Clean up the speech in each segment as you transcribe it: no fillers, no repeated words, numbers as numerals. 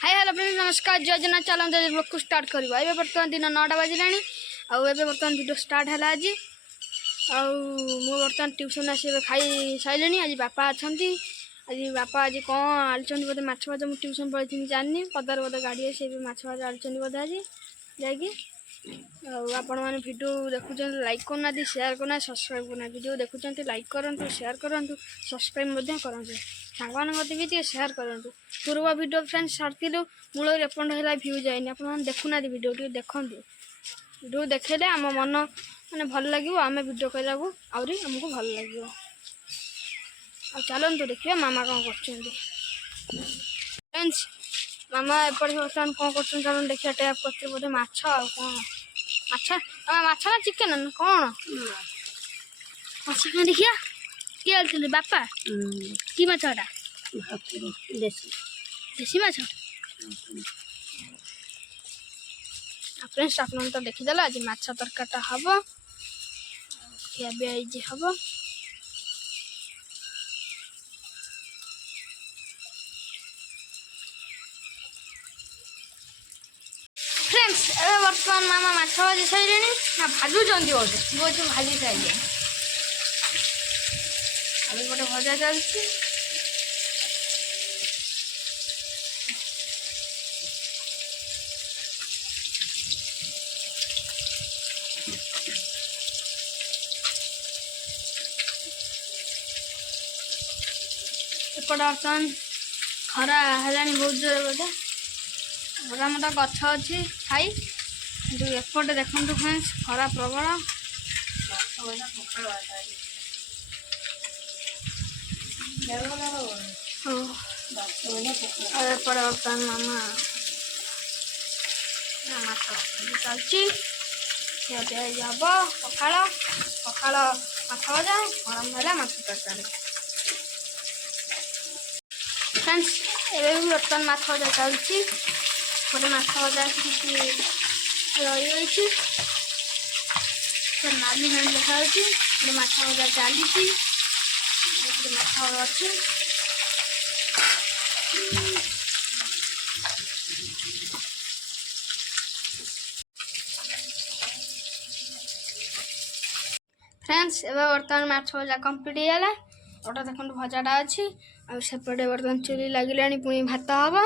Hi hello friends नमस्कार जय जगन्नाथ चलते ब्लॉग को स्टार्ट करवा ए बर्तमान दिन 9टा बाजिला बर्तमान वीडियो स्टार्ट है आज बर्तमान ट्यूशन आसी खाई सारे आज बापा अच्छा आज बापा आज कौन आलुचंदी बोधे माछ भाजा मुझे ट्यूशन पढ़ी जानी पदार बोधे गाड़ी सी माछ भाजा आलुचंदी बोधे आज जाकि आपण मैंने वीडियो देखुं लाइक करना शेयर करना सब्सक्राइब करना वीडियो देखुं लाइक करूँ शेयर करूँ सब्सक्राइब करूँ सांग भी शेयर करूँ पूर्व वीडियो फ्रेंड्स छाड़ी मूल एपन है भ्यू जाए आप देखुना वीडियो देखूँ वीडियो देखले आम मन मैंने भल लगे आम वीडियो करने आहरी आमको भल लगे चलते देखिए मामा कौन कर फ्रेंड्स मामा एपटे बर्तमान कौन कर देखिए टैप करते बोधे माछ कौन माछ ना चिकेन कौन माछ क्या देखिए किए आलते बापा कि माछटा देसी माछ फ्रेंड्स आप तो देखीदे आज माछ तरकारीटा हम खिया भी हम फ्रेंड्स बर्तमान मामा माछ भाजी सारे ना भाजुंट बोधे भाजी सारे अभी गोटे भजा चलती एपटे बर्तमान खरा है बहुत जोर बोधे मोटा मोटा गछ अच्छी खाई एपटे देखो फ्रेंड्स खरा प्रबल एपटे बर्तमान मामा चलती हम पखाड़ पखाड़ माछ भजा गरम भजा माछ तरकारी फ्रेंड्स एवं भी बर्तमान माछ भजा चलती गोटे माछ भजा रही नाली नाली देखा गोटे माछ भजा चली माछ अच्छी फ्रेंड्स एवं बर्तमान माछ भजा कंप्लीट होगा गोटे देखो भजाटा अच्छी आसेपटे बर्तमान चुली लगे पुणी भात हम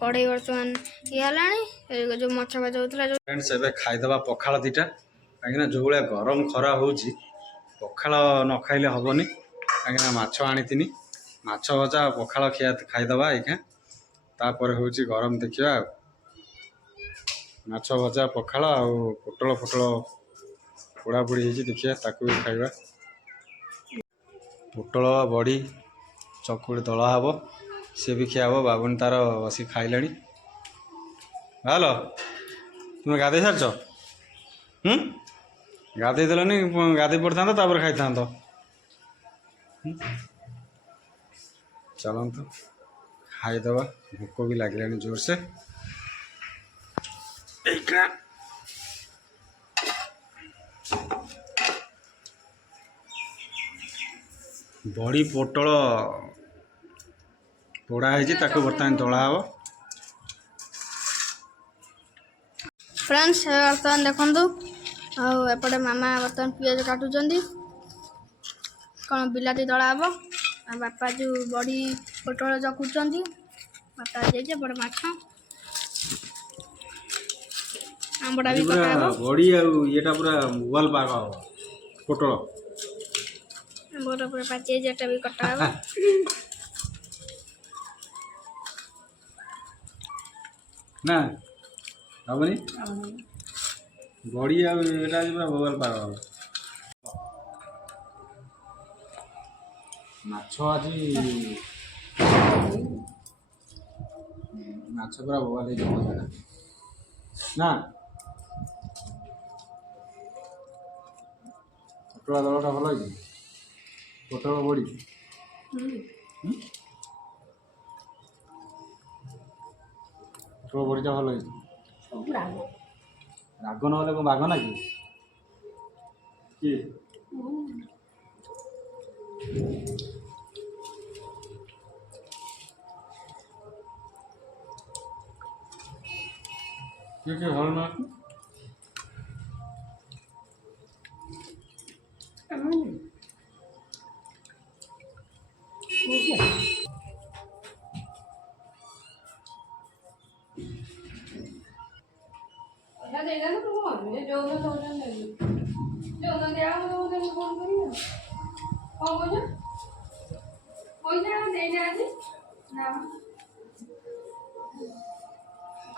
कड़े बर्तमान ये जो माछ भजा होता फ्रेंड्स एबे खाइदबा पखाल दीटा कहीं जो भाया गरम खरा हो पखाल न खाइले हेनी कहीं माछ आनी माछ भजा पखाल खिया खाइदबा आज्ञा तापर हूँ गरम देखा माछ भजा पखाल आ पोटल फोटल पोड़ा पोड़ी हो देखिए ताकू भी खाइबा पोटल बड़ी चकुड़ी दला हम सी भी खिया हम बाबुन तार बस खाइले भाल तुम गाधे सारच गाधे देलनि गाधे पड़ता खाई था चलतु खाईदबा भोक भी लगे जोर से बड़ी पोटल पोड़ा है बर्तमान दला हम फ्रेंड्स बर्तमान देखु एपटे मामा बर्तमान पिज काटुंट कौन बिलाती दला हम बापा जो बड़ी पोटल चकुंट बापा जाइए बड़े माछ आंबटा भी पका बड़ी येटा पूरा वाल पाग पोटल आंबटा पूरा पाचे जेटा भी कटा ना हबनी बड़ी आटा पूरा वाल पाग माछ आज माछ पूरा बोवाल ना पोटल दलटा भल पोटल बड़ी पोटल बड़ीटा भल राग ना बाघ ना कि কি ভালো না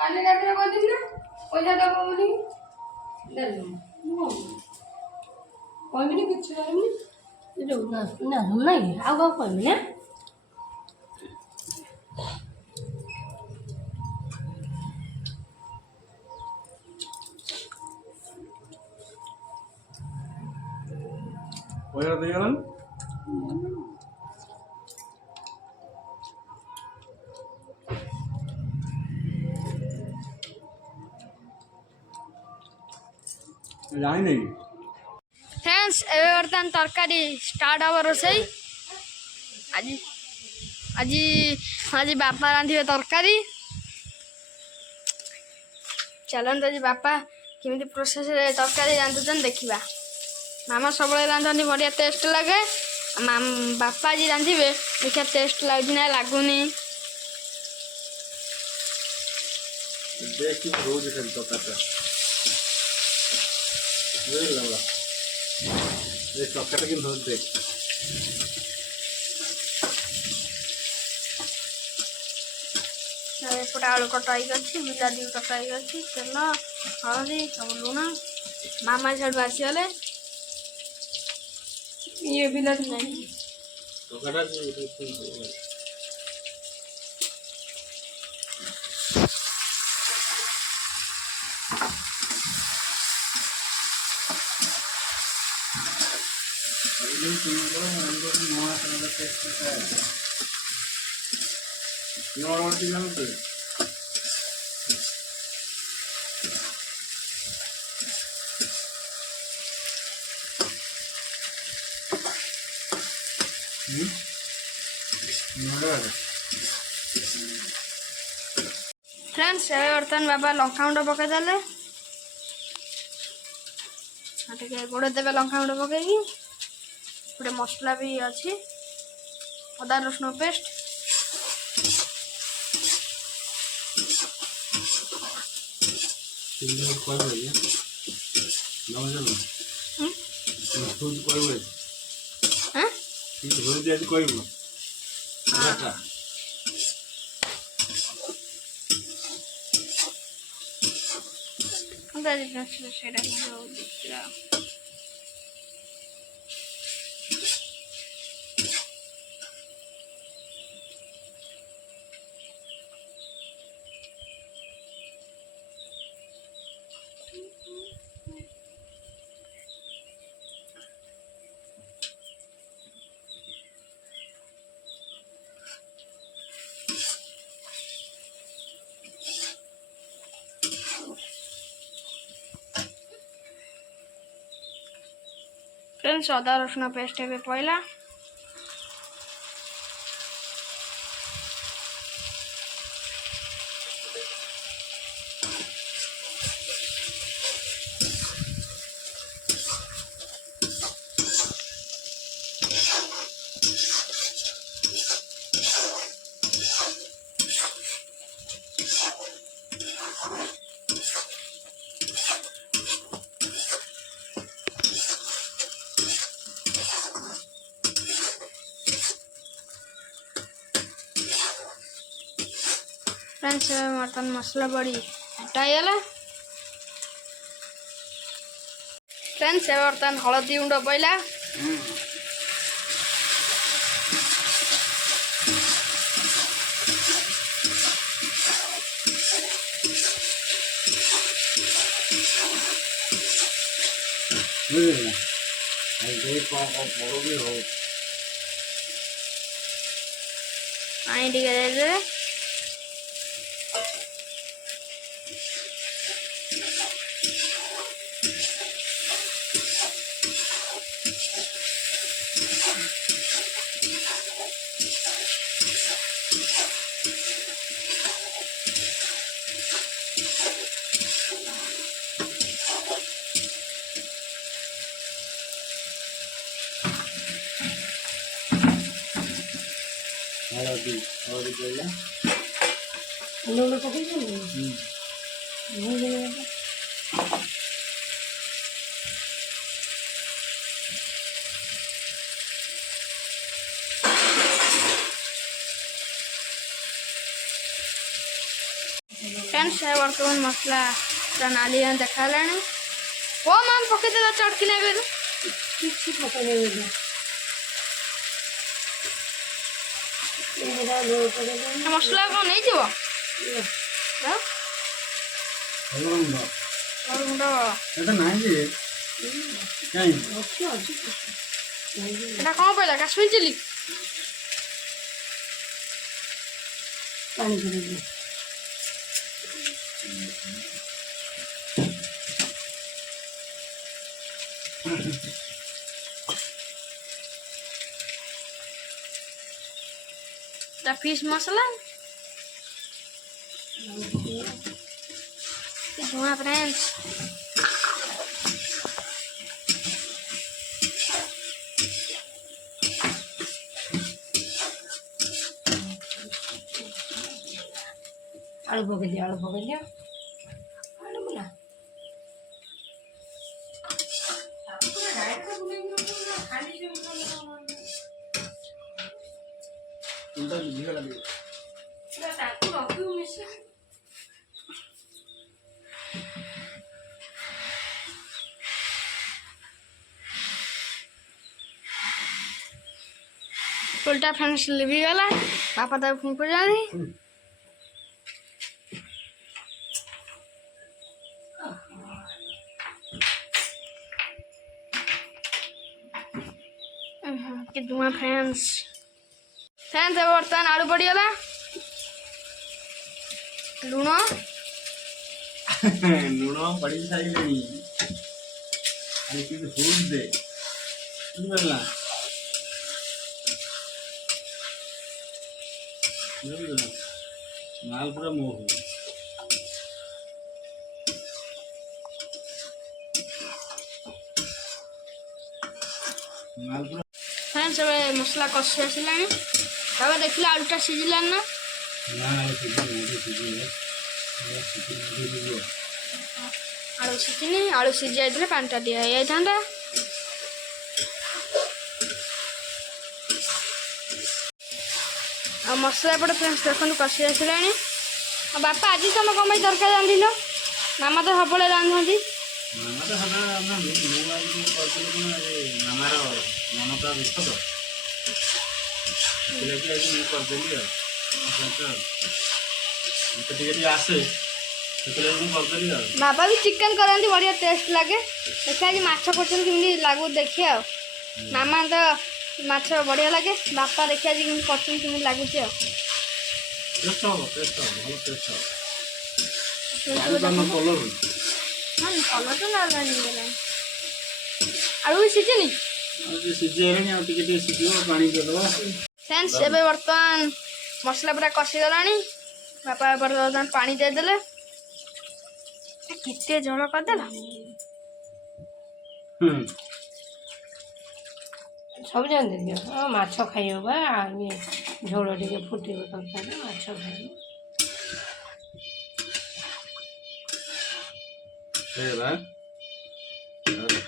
କାଲି ରାତିରେ କହିଥିଲି ନା ପଇସା ଦବ ବୋଲି କହିବିନି କିଛି କରିବିନି ନାଇଁ ଆଉ କାହାକୁ କହିବି ନା ପଇସା ଦେଇଗଲାଣି ଜାଣିନି फ्रेंड्स एवं बर्तमान तरकारी स्टार्ट हम रोसई आज आज आज बापा रांधे तरकारी चलते आज बापा केमी प्रोसेस तरकारी रांधुन देखा मामा सब रांधनी बढ़िया टेस्ट लगे बापा आज रांधे देखा टेस्ट लगुच ना लगुनि देखी रोज खाली तकाटा बुझला ये तकाटा कि रोज देख एपटे आलू कटाई अच्छी बिलाड़ी कटाई अच्छी तेल हलदी सब लुण मामा छाड़ आसीगले ये बिलाड़ी नहीं तकाटा फ्रेंड्स बर्तमान बाबा लंका गुंड पकईदे गोड़े देवे लंका गुंड पकईकी गोटे मसला भी अच्छी अदा रसुण पेस्ट फ्रेंड्स अदा रसुण पेस्ट ए पड़ा फ्रेंड्स मटन मसला बड़ी हटाईगला फ्रेंड्स बर्तमान हलदी गुंड पड़ा पानी टिके दे ହଳଦୀ ହଳଦୀ ପଡ଼ିଲା। ଲୁଣ ପକେଇଛନ୍ତି फ्रेंड्स बर्तमान मसला पूरा नाली देखा कम आम पकईदे चटकी नहीं କିଛି ପକେଇଦେବେ ଏଇଟା ଲୁଣ ପକେଇଦେବେ मसला कौन नहीं जीव गुंड এটা নাই যে কাଇଁ ଅଛି ଅଛି এটা कौन पड़ा काश्मीर चिली ପାଣି ପୁରେଇଦେବେ फिश मसला धुआं फ्रेंड्स ଆଳୁ ପକେଇଦିଅ ଆଳୁ ପକେଇଦିଅ ଆଳୁ ନା এটা ভিডিও লাগবে ତାକୁ ରଖିବୁ ମିଶି उल्टा फ्रेंड्स लिभी गला पापा तक फूक जाती कि धुआं फ्रेंड्स फ्रेंड्स अब बर्तमान आलू पड़गला लुण ଲୁଣ ପଡ଼ି ସାରିଲେଣି ଖାଲି ଟିକେ ହୁଡ୍ ଦେ ବୁଝିପାରିଲା ବୁଝିଲ ମାଲ ପୁରା ମୋହ ମାଲ ପୁରା फ्रेंड्स अब मसला कषि आसला देखिए आलूटा सीझलान ना आलू सीझिनी आलू सीझी जाइए पानीटा दिया था आ मसला एपटे फ्रेंड्स देखो कषि आसला बापा आज तुम कम तरकारी रांधिल मामा तो सबले रांधती ମାମା ତ ସଦାବେଳେ ରାନ୍ଧନ୍ତି ମୁଁ ଆଜି କରିଥିଲି କ'ଣ ମାମାର ମନଟା ବ୍ୟସ୍ତ ତ ସେଥିଲାଗି ଆଜି ମୁଁ କରିଦେଲି ଆଉ ମୋତେ ଟିକେ ଟିକେ ଆସେ ସେଥିଲାଗି ମୁଁ କରିଦେଲି ଆଉ बाबा भी चिकन करती बढ़िया टेस्ट लगे देखिए आज माछ कर लागू देखिए आ मामा तो माछ बढ़िया लगे बापा देखिए आज कमी लगुच ଟେଷ୍ଟ ହେବ ଭଲ ଟେଷ୍ଟ ହେବ କଲର୍ कलर तो लाल आलू सीझिनी ଆଉ ଟିକେ ସିଝିଗଲାଣି ଆଉ ଟିକେ ଟିକେ ସିଝିବ ପାଣି ଦେଇଦେବା फ्रेंड्स एबे बर्तमान मसला पूरा कषिगला बापा बर्तमान पानी देदेले केते झोल करदेला ସବୁ ଜାଣି ଦିଅ ହଁ ମାଛ ଖାଇବ ବା ଇଏ ଝୋଳ ଟିକେ ଫୁଟିବ ତରକାରୀ ମାଛ ଖାଇବ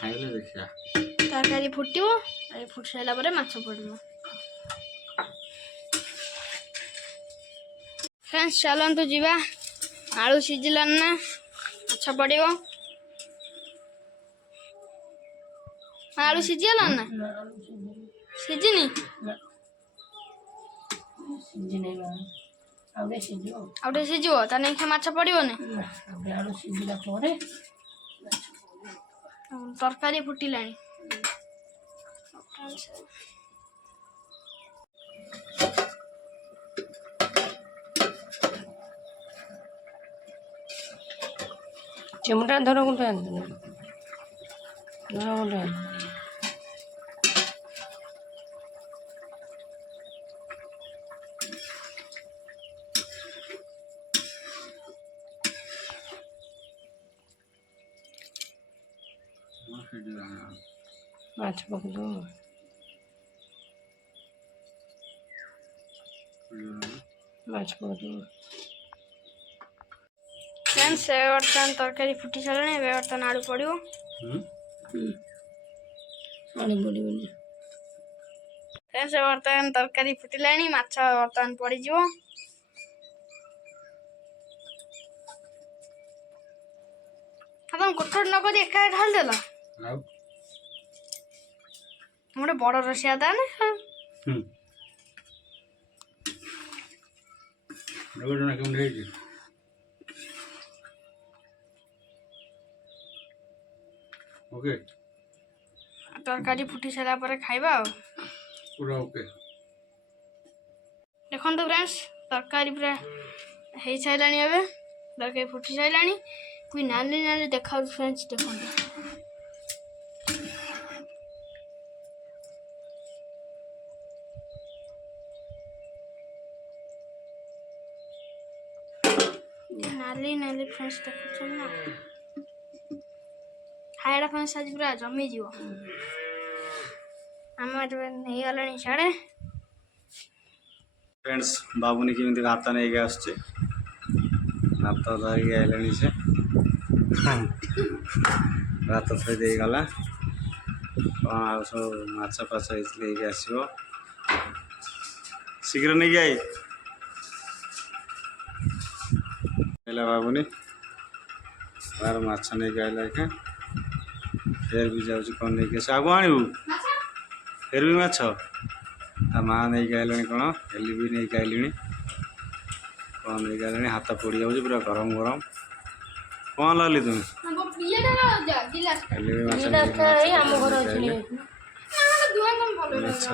ଖାଇଲେ ଦେଖିବା तरकारी फुटो फुट सारा पर माछ पड़ो फ्रेंड्स चलतु जीवा आलू सीझिलान ना माछ पड़ो आलू सीझिगलान ना सीझिनी ସିଝିନି ଆଉ ଟିକେ ସିଝିବ आउटे सीझो ताने माछ पड़ोनी ଆଳୁ ସିଝିଲା ପରେ तरकारी फुटिला ଚିମୁଟା ଧର ଗୋଟେ ଆଣିଦେଲ ଧର ଗୋଟେ ମାଛ ପକେଇଦେବ ମାଛ ପଡ଼ିବ। ଫ୍ରେଣ୍ଡସ୍ ଏବେ ବର୍ତ୍ତମାନ ତରକାରୀ ଫୁଟି ସାରିଲାଣି। ଏବେ ବର୍ତ୍ତମାନ ଆଳୁ ପଡ଼ିବ। ଆଳୁ ପଡ଼ିବନି। ଫ୍ରେଣ୍ଡସ୍ ଏବେ ବର୍ତ୍ତମାନ ତରକାରୀ ଫୁଟିଲାଣି। ମାଛ ବର୍ତ୍ତମାନ ପଡ଼ିଯିବ। ଆପଣ ଗୋଟେ ନ କରି ଏକା ଢାଳିଦେଲ। ଆଉ ଗୋଟେ ବଡ଼ ରୋଷେଇଆ ତାହେଲେ। କେମିତି ହେଇଛି? ଓକେ, ତରକାରୀ ଫୁଟି ସାରିଲା ପରେ ଖାଇବା ଆଉ। ପୁରା ଓକେ। ଦେଖନ୍ତୁ ଫ୍ରେଣ୍ଡସ୍ ତରକାରୀ ପୁରା ହେଇସାରିଲାଣି। ଏବେ ତରକାରୀ ଫୁଟି ସାରିଲାଣି। କି ନାଲି ନାଲି ଦେଖାଉଛି ଫ୍ରେଣ୍ଡସ୍ ଦେଖନ୍ତୁ। ନାଲି ନାଲି ଫ୍ରେଣ୍ଡସ୍ ଦେଖୁଛନ୍ତି ନା। ଖାଇଲା ଫ୍ରେଣ୍ଡସ୍ ଆଜି ପୁରା ଜମିଯିବ। ଆମ ଏବେ ନେଇଗଲାଣି ସିଆଡ଼େ। ଫ୍ରେଣ୍ଡସ୍ ବାବୁନି କେମିତି ଭାତ ନେଇକି ଆସୁଛି। ଭାତ ଧରିକି ଆଇଲାଣି ସେ। ଭାତ ଥୋଇ ଦେଇଗଲା। କ'ଣ ଆଉ ସବୁ ମାଛ ଫାଛ ହେଇଛି ନେଇକି ଆସିବ। ଶୀଘ୍ର ନେଇକି ଆଇ ହେଲା ବାବୁନି। ତାର ମାଛ ନେଇକି ଆଇଲା ଏକା। ଫେର ବି ଯାଉଛି କ'ଣ ନେଇକି ଆସିବ। ଆଉ କ'ଣ ଆଣିବୁ? ଫେର ବି ମାଛ। ତା ମାଆ ନେଇକି ଆଇଲାଣି କ'ଣ। ହେଲି ବି ନେଇକି ଆଇଲିଣି। କ'ଣ ନେଇକି ଆଇଲାଣି। ହାତ ପୋଡ଼ି ଯାଉଛି ପୁରା ଗରମ ଗରମ। କ'ଣ ଲାଗଲି ତୁମେ? ହେଲି ବି ମାଛ ଆମ ଘର ଅଛି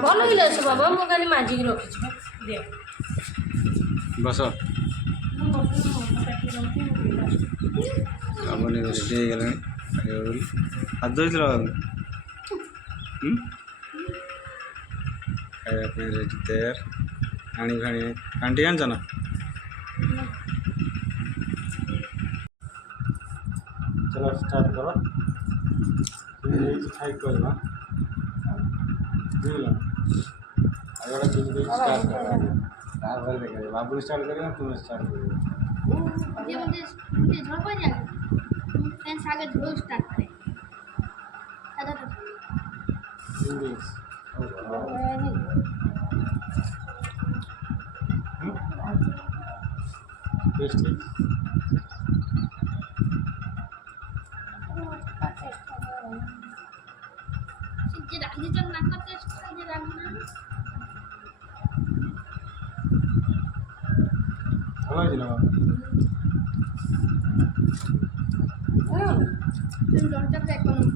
ଭଲ ଗିଲାସ ବାବା। ମୁଁ କାଲି ମାଜିକି ରଖିଛି। ବସ। ବାବୁନି ରେଡ଼ି ହେଇଗଲାଣି ଖାଇବା ବୋଲି। ହାତ ଧୋଇଥିଲ ବାବୁ? ଖାଇବା ପାଇଁ ରେଡ଼ି ତୟାର। ପାଣି ଫାଣି ପାଣି ଆଣିଛ ନା? चलो स्टार्ट करो। खाई करवा बुझल आगे स्टार्ट कर। बाबू स्टार्ट करेगा तुम स्टार्ट करेगा। आगे झोल स्टार्ट करें। English tasty. ভালো হয়েছিল জলটা প্যাক করুন।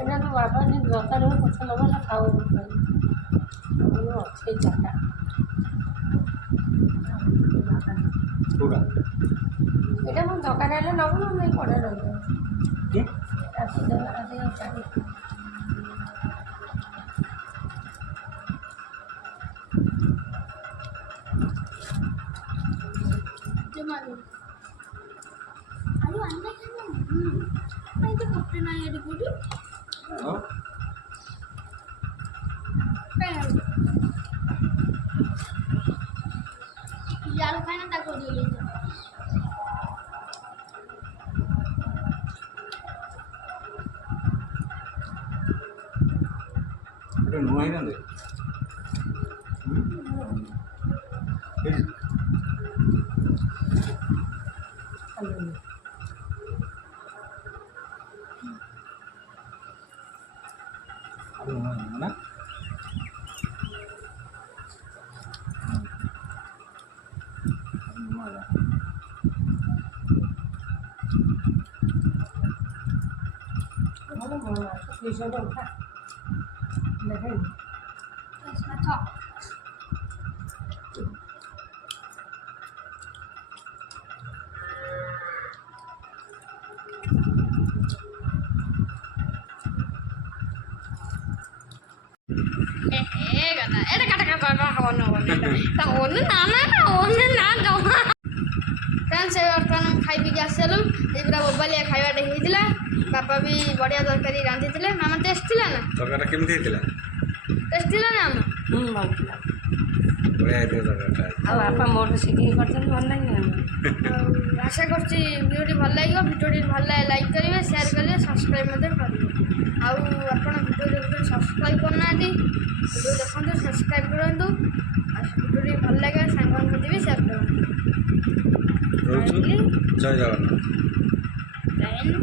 এটা তো বাবা যে দরকার হবে পছন্দ হবে না খাও আছে চাটা पूरा এটা আমার দোকানে এলে নেবো না আমি পরে রইব রাতে দেওয়া রাতে চাটা আরে আন্ডা কেন আমি তো করতে নাই এর গুডি यार खाना तक हो दिए এটা নোয়াই না দে না বিষয়টা ওঠা দেখেন এটা কাটা কাটা হওয়ানো তা অন্য না না না অন্য না জমা ফ্রেন্ডস এবার খাইবে ପିଇକି ଆସିଲୁ ଏ ପୁରା ବୋବାଲିଆ ଖାଇବାଟେ ହେଇଥିଲା। ବାପା ବି ବଢ଼ିଆ ତରକାରୀ ରାନ୍ଧିଥିଲେ। ମାମା ଟେଷ୍ଟ ଥିଲା ନା? ତରକାରୀଟା କେମିତି ହେଇଥିଲା? ଟେଷ୍ଟ ଥିଲା ନା ମାମା? ଭଲ ଥିଲା। ବଢ଼ିଆ ହେଇଥିଲା ତରକାରୀଟା। ଆଉ ବାପା ମୋଠୁ ଶିଖିକି କରିଛନ୍ତି ଭଲ ଲାଗିଲା ନା? ଆଉ ଆଶା କରୁଛି ଭିଡ଼ିଓଟି ଭଲ ଲାଗିବ। ଭିଡ଼ିଓଟି ଭଲ ଲାଗେ ଲାଇକ୍ କରିବେ, ସେୟାର କରିବେ, ସବସ୍କ୍ରାଇବ୍ ମଧ୍ୟ କରିବେ। ଆଉ ଆପଣ ଭିଡ଼ିଓ ଦେଖୁଛନ୍ତି ସବସ୍କ୍ରାଇବ୍ କରୁନାହାନ୍ତି, ଭିଡ଼ିଓ ଦେଖନ୍ତୁ, ସବସ୍କ୍ରାଇବ୍ କରନ୍ତୁ। ଆଉ ଭିଡ଼ିଓଟି ଭଲ ଲାଗେ ସାଙ୍ଗମାନଙ୍କ ପ୍ରତି ବି ସେୟାର କରନ୍ତୁ। ରହୁଛୁ। ଜୟ ଜଗନ୍ନାଥ। ଜୟ ହିନ୍ଦ।